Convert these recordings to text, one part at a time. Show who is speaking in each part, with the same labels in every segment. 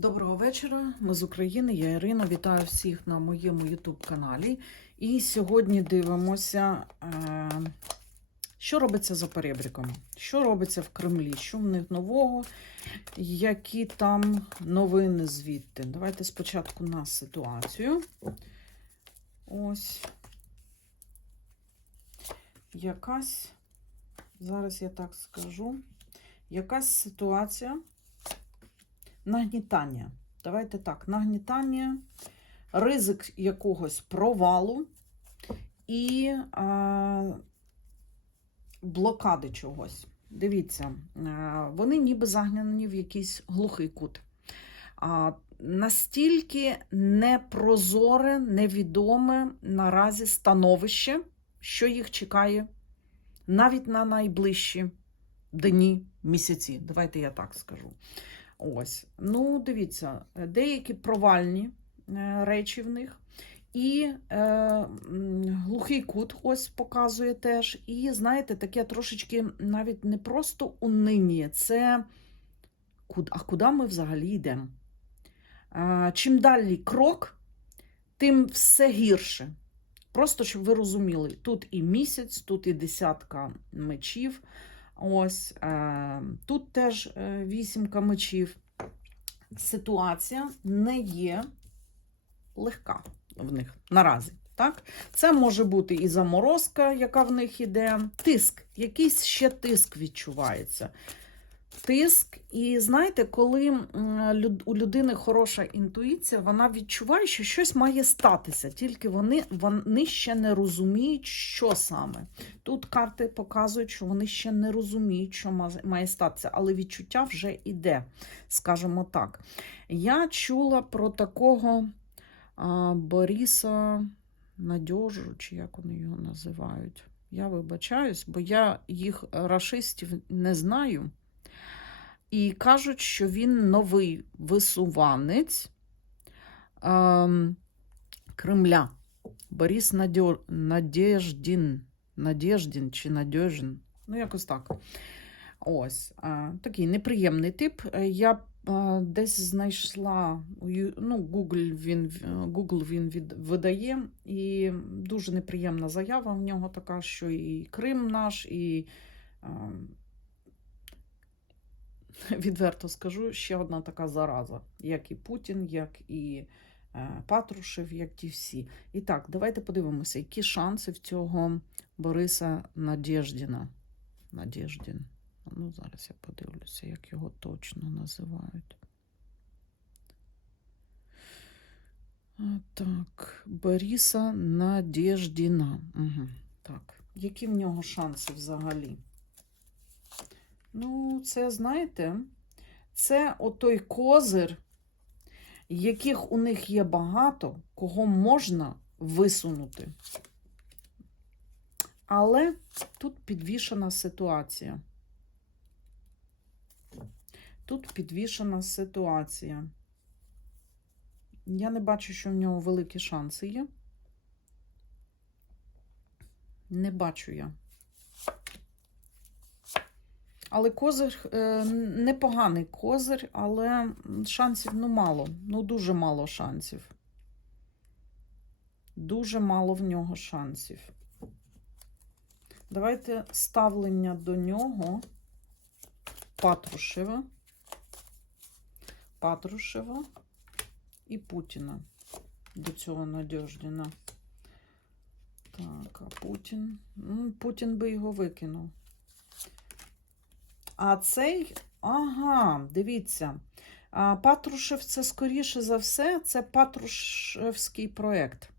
Speaker 1: Доброго вечора. Ми з України. Я Ірина. Вітаю всіх на моєму YouTube каналі. І сьогодні дивимося, е, що робиться за перебріком, що робиться в Кремлі, що в них нового, які там новини звідти. Давайте спочатку на ситуацію. Ось якась, зараз я так скажу, якась ситуація нагнітання. Давайте так, нагнітання, ризик якогось провалу і а, блокади чогось. Дивіться, вони ніби загнані в якийсь глухий кут. А, настільки непрозоре, невідоме наразі становище, що їх чекає навіть на найближчі дні, місяці. Давайте я так скажу. Ось, ну, дивіться, деякі провальні е, речі в них. І е, глухий кут ось показує теж. І, знаєте, таке трошечки навіть не просто униння, це а куди ми взагалі йдемо? Е, чим далі крок, тим все гірше. Просто щоб ви розуміли, тут і місяць, тут і десятка мечів. Ось е, тут теж е, вісімка мечів. Ситуація не є легка в них наразі. Так? Це може бути і заморозка, яка в них іде, тиск, якийсь ще тиск відчувається. Тиск, і знаєте, коли у людини хороша інтуїція, вона відчуває, що щось має статися, тільки вони, вони ще не розуміють, що саме. Тут карти показують, що вони ще не розуміють, що має статися, але відчуття вже іде, скажімо так. Я чула про такого а, Бориса Надьожу, чи як вони його називають. Я вибачаюсь, бо я їх рашистів не знаю. І кажуть, що він новий висуванець ем, Кремля. Борис. Надєждін. Надєждін чи Надьожин. Ну, якось так. Ось. е, такий неприємний тип. Е, Я е, десь знайшла, ну, Google він, Google він від, видає, і дуже неприємна заява в нього така, що і Крим наш, і. е, відверто скажу, ще одна така зараза, як і Путін, як і е, Патрушев, як ті всі. І так, давайте подивимося, які шанси в цього Бориса Надєждіна. Надєждін. Ну, зараз я подивлюся, як його точно називають. Так, Бориса Надєждіна. Угу. Так, які в нього шанси взагалі? Ну, це, знаєте, це отой козир, яких у них є багато, кого можна висунути. Але тут підвішена ситуація. Тут підвішена ситуація. Я не бачу, що в нього великі шанси є. Не бачу я. Але козир е, непоганий козир, але шансів ну мало. Ну, дуже мало шансів. Дуже мало в нього шансів. Давайте ставлення до нього Патрушева, Патрушева і Путіна. До цього Надеждіна. Так, а Путін. Ну, Путін би його викинув. А цей, ага, дивіться. Патрушев це, скоріше за все, це Патрушевський проєкт.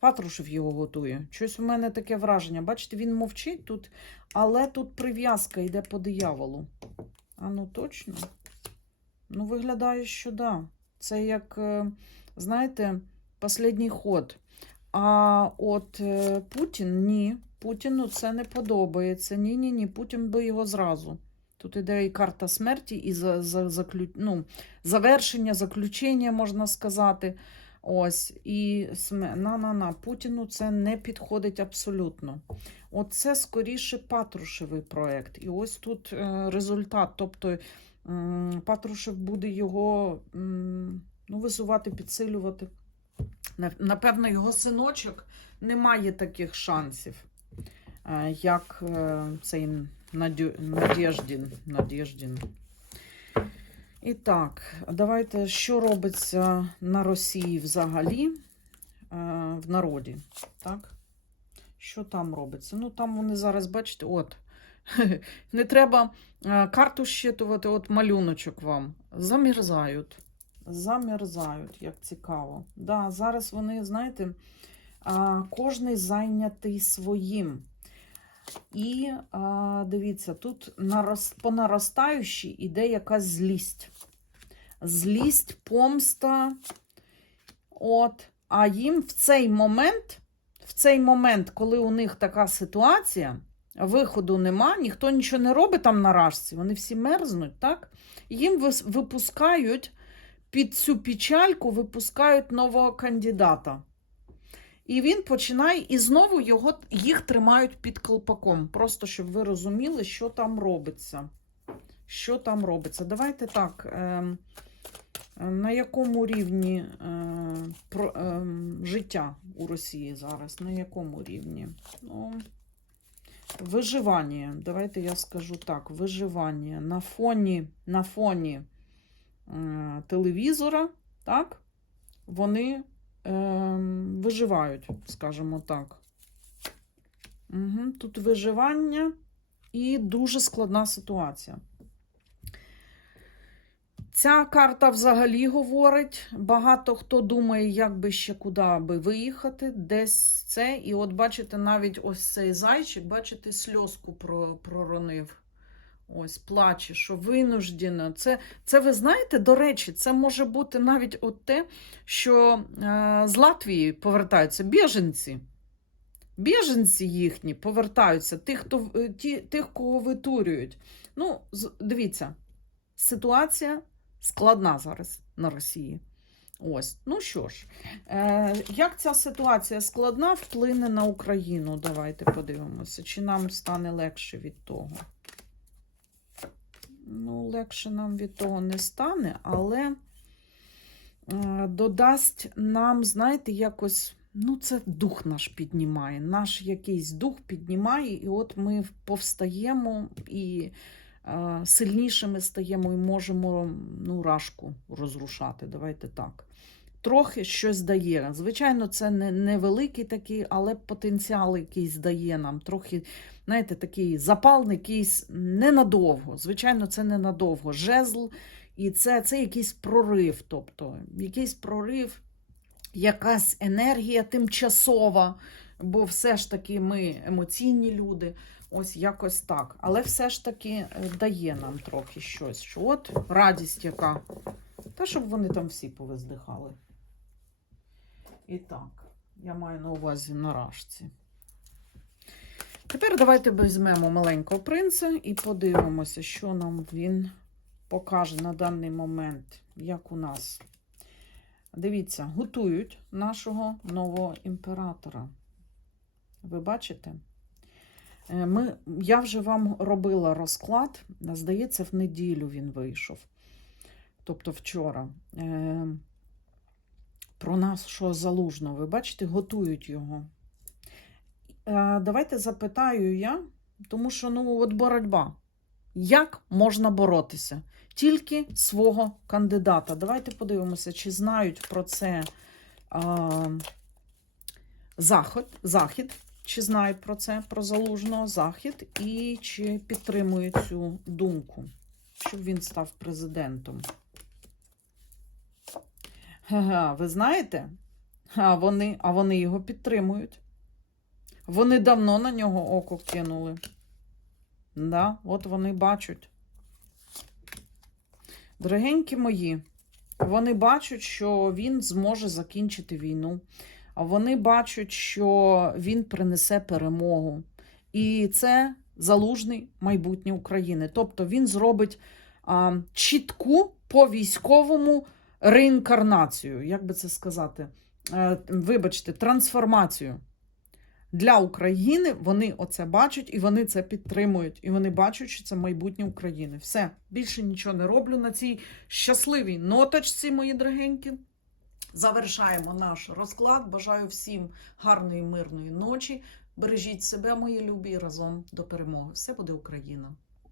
Speaker 1: Патрушев його готує. Щось у мене таке враження. Бачите, він мовчить тут, але тут прив'язка йде по дияволу. А ну точно? Ну, виглядає, що да. Це як, е, знаєте, останній ход. А от е, Путін ні. Путіну це не подобається. Ні-ні ні, Путін би його зразу. Тут іде і карта смерті, і за, за, заклю... ну, завершення, заключення, можна сказати. Ось, і на-на-на, Путіну це не підходить абсолютно. Оце скоріше Патрушевий проєкт. І ось тут е, результат. Тобто Патрушев буде його ну, висувати, підсилювати. Напевно, його синочок не має таких шансів, е, як е, цей Надю- Надєждін. Надєждін. І так, давайте, що робиться на Росії взагалі е, в народі. Так? Що там робиться? Ну, там вони зараз, бачите, от. Не треба е, карту щитувати, от малюночок вам. Замерзають. Замерзають, як цікаво. Да, зараз вони, знаєте, а, кожний зайнятий своїм. І а, дивіться, тут нарос, по наростаючій іде якась злість. Злість, помста. От. А їм в цей момент, в цей момент, коли у них така ситуація, виходу нема, ніхто нічого не робить там на рашці, вони всі мерзнуть, так? Їм випускають під цю печальку, випускають нового кандидата. І він починає, і знову його, їх тримають під колпаком. Просто щоб ви розуміли, що там робиться. Що там робиться? Давайте так. ем, на якому рівні е, про, е, життя у Росії зараз? На якому рівні? Ну, виживання. Давайте я скажу так: виживання на фоні, на фоні е, телевізора, так? Вони е, виживають, скажімо так. Угу, тут виживання і дуже складна ситуація. Ця карта взагалі говорить. Багато хто думає, як би ще куди би виїхати, десь це. І от бачите, навіть ось цей зайчик, бачите, сльозку проронив. Ось плаче, що винуждено. Це, це ви знаєте, до речі, це може бути навіть от те, що е, з Латвії повертаються біженці. Біженці їхні повертаються, тих, хто, е, ті, тих кого витурюють. Ну, дивіться, ситуація складна зараз на Росії. Ось, ну що ж, е, як ця ситуація складна вплине на Україну? Давайте подивимося, чи нам стане легше від того. Ну, легше нам від того не стане, але е, додасть нам, знаєте, якось, ну, це дух наш піднімає. Наш якийсь дух піднімає, і от ми повстаємо і е, сильнішими стаємо і можемо ну, рашку розрушати. Давайте так. Трохи щось дає. Звичайно, це не невеликий такий, але потенціал якийсь дає нам. Трохи, знаєте, такий запал якийсь ненадовго. Звичайно, це ненадовго. Жезл, і це, це якийсь прорив. Тобто, якийсь прорив, якась енергія тимчасова, бо все ж таки ми емоційні люди. Ось якось так. Але все ж таки е, дає нам трохи щось. Що от радість яка. Та щоб вони там всі повиздихали. І так, я маю на увазі на рашці. Тепер давайте візьмемо маленького принца і подивимося, що нам він покаже на даний момент, як у нас. Дивіться, готують нашого нового імператора. Ви бачите? Е, Ми, я вже вам робила розклад, здається, в неділю він вийшов. Тобто вчора. Е, Про нас, що залужно, ви бачите, готують його. Е, Давайте запитаю я, тому що ну, от боротьба. Як можна боротися? Тільки свого кандидата. Давайте подивимося, чи знають про це а, захід, захід, чи знають про це, про залужного захід, і чи підтримують цю думку, щоб він став президентом. Га-га, ви знаєте? А вони, а вони його підтримують. Вони давно на нього око кинули. Да, от вони бачать. Дорогенькі мої, вони бачать, що він зможе закінчити війну. Вони бачать, що він принесе перемогу. І це залужний майбутнє України. Тобто він зробить а, чітку по військовому реінкарнацію. Як би це сказати? Е, вибачте, трансформацію. для України. Вони оце бачать і вони це підтримують. І вони бачать, що це майбутнє України. Все, більше нічого не роблю на цій щасливій ноточці, мої дорогенькі. Завершаємо наш розклад. Бажаю всім гарної, мирної ночі. Бережіть себе, мої любі, разом до перемоги. Все буде Україна!